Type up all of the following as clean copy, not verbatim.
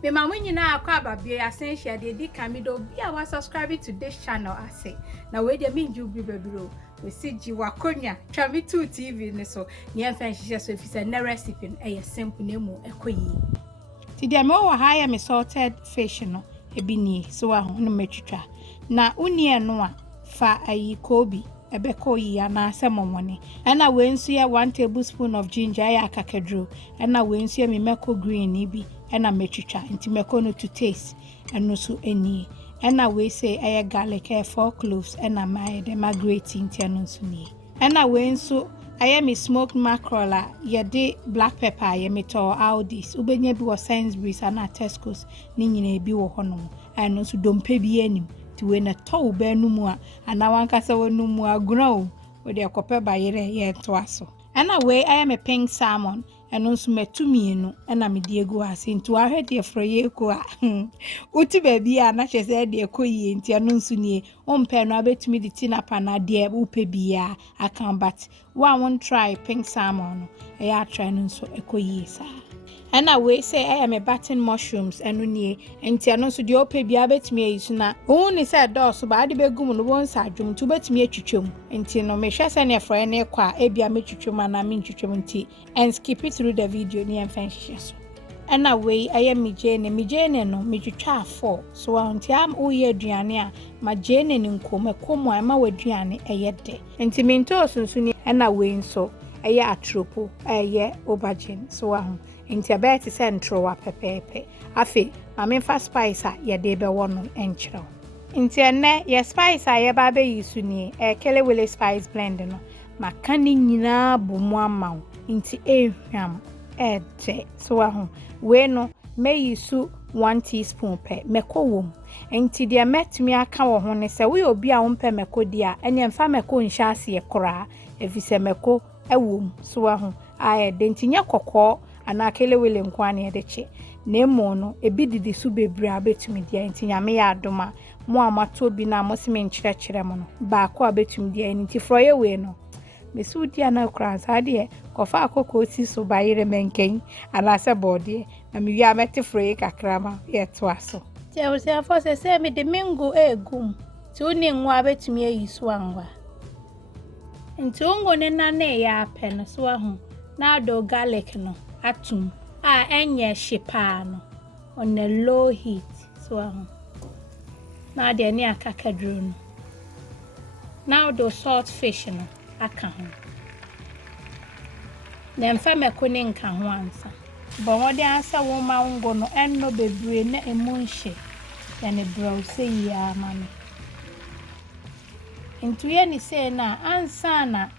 Me ma when you na akwa babie asensia de di kamido bi a wa subscribe to this channel ase. Na we de minju bi babiro. We see ji wakonya twami 2 TV ne so. Ni emfa nhihye so efisa na recipe no simple na mu ekoyi. Ti de me wo ha ya me salted fish no ebi ni so aho no metwitwa. Na unie no a fa ayi kobi ebeko yi ana semomone. Ena we nsu ya 1 tablespoon of ginger ya akakadro. Ena we nsu ya mimeko green ni bi. Ena metwitwa nti meko no to taste eno so eni. Ena we say aye garlic 4 cloves ena my de grated nti eno so ni. Ena we nso aye me smoked mackerel a ye de black pepper ye me to Aldi's ubenya bi wo Sainsbury's ana Tesco's ni nyina bi wo hono eno so dompe bi anim ti we na to ba numu a ana wankasa wonumu aguna o we de akope ba yere ye to aso. Ena we aye me pink salmon eno nso metumienu ena me die gu ase nti ahwe de froye ko a uti ba bi a na chese de ekoyi nti eno nso nie ompe no abetumi de tinapa na de upe bia akan bat wa won try pink salmon no ya try no nso ekoyi sa. Ena we say I am a button mushrooms eno nie nti eno nso de ope bia betumi ayisu na ohun ni say dose ba ade begum no won sa adwum tu betumi atwitwem nti no me hwese na efro ne kwa ebia metwitwem ana me ntwitwem nti and skip it through the video ni emfa nhihye so. Ena we I am me jene no me twitwa 4 so nti am uye aduane a ma jene ni nkoma komo ama waduane eyede nti me nto sunsu ni ena we nso eye atropo eye aubergine so ahun nti abeti centro wa pepepe afi mamemfa spice a ye de be wono enkyerɛw nti ene ye spice a ye ba be yisu ni kelewele spice blend no maka ni nyina bomu amaw nti ehwam ede so ahun we no me yisu 1 teaspoon pe meko wom nti de metumi aka wo ho ne se we obi a wo mpe meko dia ene mfa meko nhya ase ye kora efise meko ewom so ahun a de nti nya kokko ana kelewele nkwane ye de che na emo no ebi didi su bebre abetumi dia nti nyame ya adoma mo amato bi na mosime nkyerɛkyerɛ mo no ba ko abetumi dia nti froye we no mesu dia na kransa de kofa akoko si so bayire menken ana se bode na mi wi amete froye kakrama ye to aso ti e se afo se me de mingo egum ti oni nwa abetumi ayisu anwa nti ongo ne na ne ya apɛ no so ahu na ado garlic no atum a enye shipa no on a low heat so ahu na de ne akakadro no now do salt fish no aka ho na mfa meko ne nka ho ansa bo wode ansa wo ma ngo no enno bebre na emunhye ya ne brow sei ya mame intuye ni say na ansa na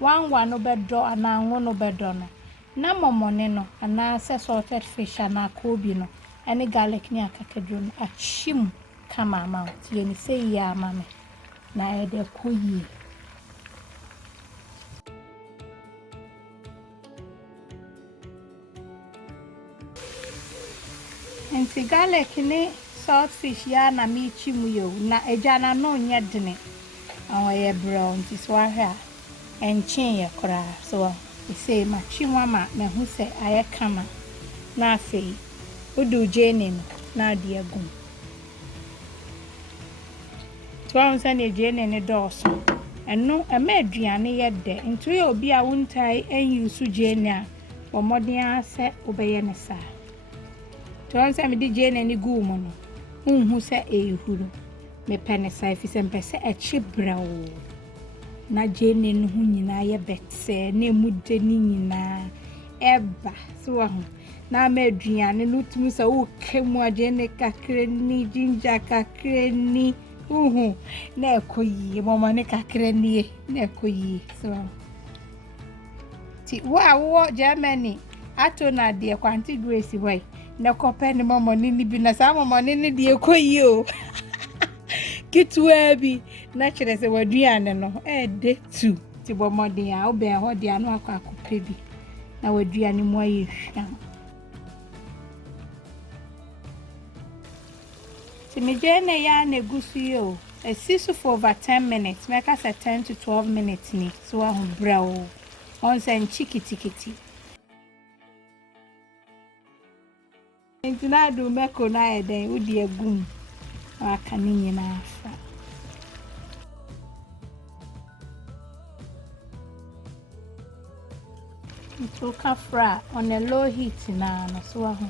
wanwa no bedo ana ngo no bedo no na momone no ana se salted fish ana kobi no ene garlic ni akakadro no achim kama amount ye ni say ya mame na ede koyi enti garlic ni salt fish ya na mi chimu yo na ejana no nya dene awo ye brown ti so ahwa enchin ye kora so we say ma chimu ama na hu se aye kama na afei odu jene no na de agum twa nsa ne jene ne doso eno ema aduane ye de ntu ye obi a wontai enyu jene a omodin ase obeye ne sa twa nsa me di jene ni gu mu no hu se ehuru me pene sa efise mpese echibrawo na jene no hu nyina ye betse na emude ni nyina eba so ahu na ma aduane no tumi sa wo kemu ajene kakre ni ginger kakre ni na ekoyi mama ne kakre ni na ekoyi so ti wo Germany ato na de kwanti grace boy na kope ni mama ni bi na sa mama ni de ekoyi o kitwa bi na kire se waduane no de tu ti bo modin a obe ho de anu akope bi na waduane mu aye hwam ti me jene ya na gusu yo a sisu for over 10 minutes make us 10 to 12 minutes ni so ahun brawo on sen chikiti na do meko na eden wo de agum aka ni nyina afa to kafra on a low heat na no so aho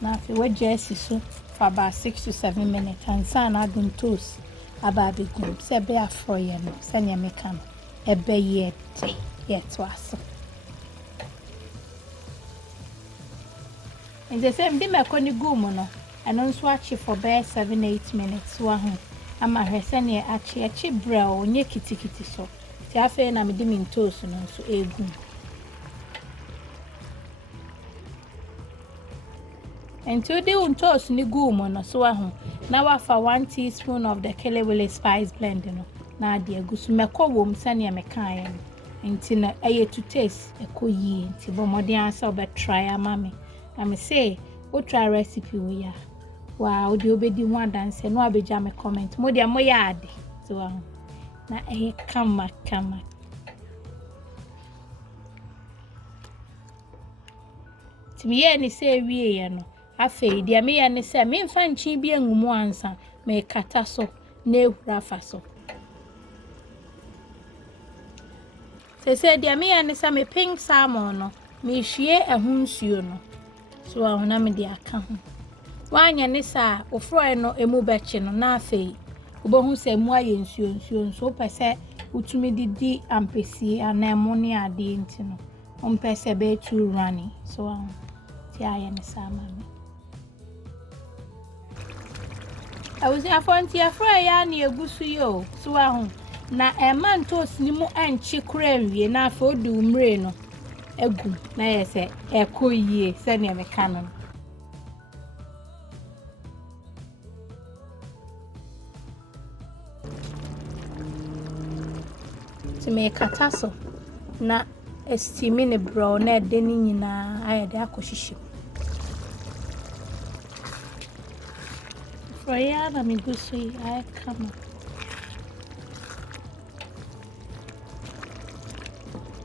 na fe we jesi so for about 6 to 7 minutes and san adun toast aba begum se be afro ye no se ne meka no ebe ye te ye to aso and the same dim ekoni gum no and on swatch for be 7-8 minutes so aho ama hwese ne achi bre onye kitikiti so ti afa na me dim toast no so egum and to the untoast ni gumo no so ahu na wafa 1 teaspoon of the kelewele spice blend no na ade agusu meko wom sane me kan ye nti na aye to taste ekoyi nti bo modern asa obe try amame am say o try recipe we ya wow de obedi ho adanse no abeja me comment mo de mo ya ade so ahu na kama timiye ni say wie ye no afi dia me ya ne se me mfa nchi bi engumu ansa me kata so na ehura fa so se dia me ya ne se me pink salmon no me hwie ehunsuo no so ahuna me dia aka ho wanya ne sa ofro no emu beche no na afi obohu se mu aye nsuo so pese utumi didi ampesi anemu ne ade nti no ompese be too running so ti aye ne sa mama I was afonti afra ya na egusu yo so ahu na man toast ni mu anchi kura nwie na afa odu umre no egum na yese ekoyie se ne me kanon ti me kataso na estimi ne brown na de ni nyina ayede akoshishi Fraya na migusu ay kama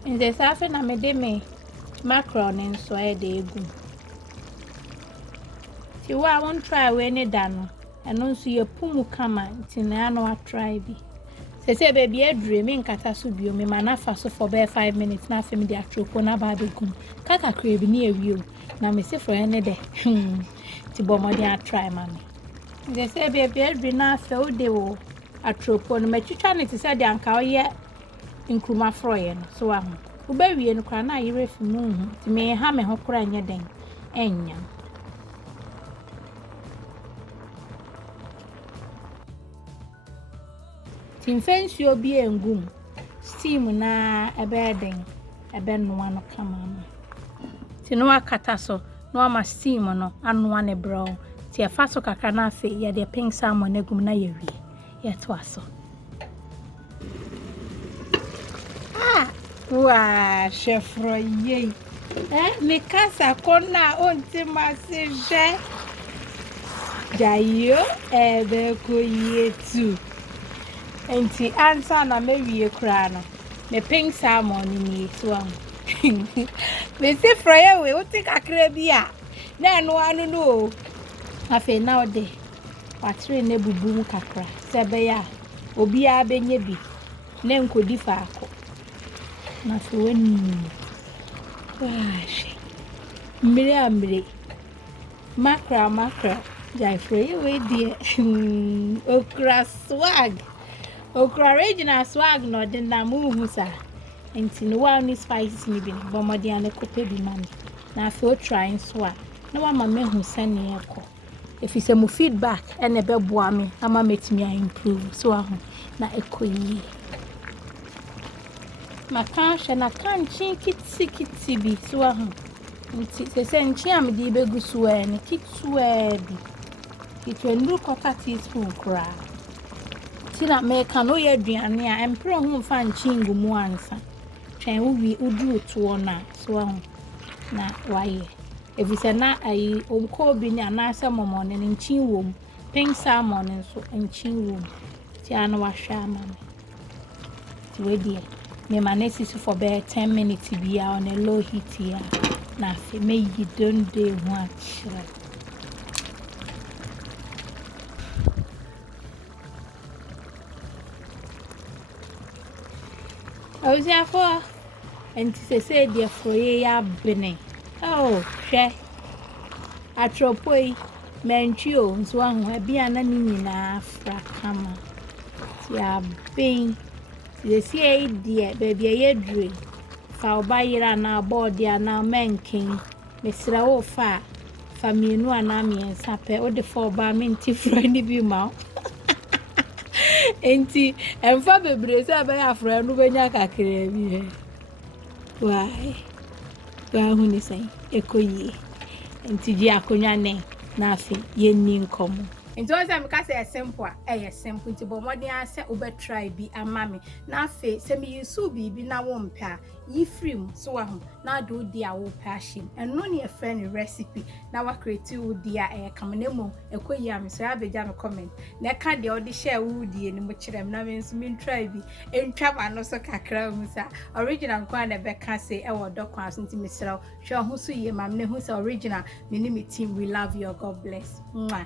in the safe na me de me macron and so ay de egum ti wa won try we ne da no eno nso ye pumu kama ti na no a try bi se baby edure me nkata so bio me manafa so for be 5 minutes na fe me de atropo na ba begum kaka kra bi na ewie na me se fraya ne de ti bomodi a try mami they say baby edure na fe o de wo atropo no matwitwa ne ti se de anka oye nkruma froye no so ahu wo ba wie no kra na yire fi mu hu ti me ha me ho kra nya den enya timfensi obi engum steam na ebeden ebenwa no kama ti no akata so no ama steam no anoa ne brown ti afa so kakra na afi ye de pink salmon egum na yewie ye to aso wa chef roye me kasa kona onti masije jayo ebe ko yetu enti ansa na mewie kra no me pink salmon ni to am me se fraya we oti kakra bi a na no anu no afi na ode watre ne bubu mu kakra sebe ya obi a benye bi na nkodi fa akọ na so wani wash mire makra jai fraya we die okra swag okra original swag no de na mu hu sa enti no wa ni spices ni bi bo modi an ekope bi mami na afi trying so na wa ma mehu sane ekọ if it's a feedback and a bebo me ama metimi improve so ahu na ekoyi maka na kanchi kitsi bi so ahu nti se nchi am di begu so ni kitsu bi kitwendu kwata teaspoon kra tina me kan o ye aduane a empre ho mfa nchingu mu ansa twen uwi udu to na so ahu na waye efise na ayi omko bi ni anasa momon ne nchin wom pink salmon nso nchin wom ti anu wahwa amame ti we me manesi for be 10 minutes bi on a low heat ya na fe me yi don dey ho achira was here for and to say dear for ya bene. Oh, she atropoi mentio so one be an anina frakama. Ya bing the sea dear baby a dream. Foul by your now board ya now menking. Mr. Ofa Faminu and Ami and Sape or the 4 bar minty friendly be mouth. Enti and Fabe Bresa by a friend when you why? Well, when you say, Echo ye, and Tijia Conyane, nothing, ye nin common. And those I'm cast a simple, simple to Bomadi answer over try be a mammy. Now, face, semi you so be now one pair, ye free, so now do dear old passion, and no near friendly recipe. Now I create two dear air commonemo, a quay yam, so I be jam comment. Na can't the old share woody and much them now means mean try be, and trap and also cacramusa. Original quan a beck can say our dog was into Mr. Show who see ye, mamma, who's original, minimity, we love you, God bless. Mwah.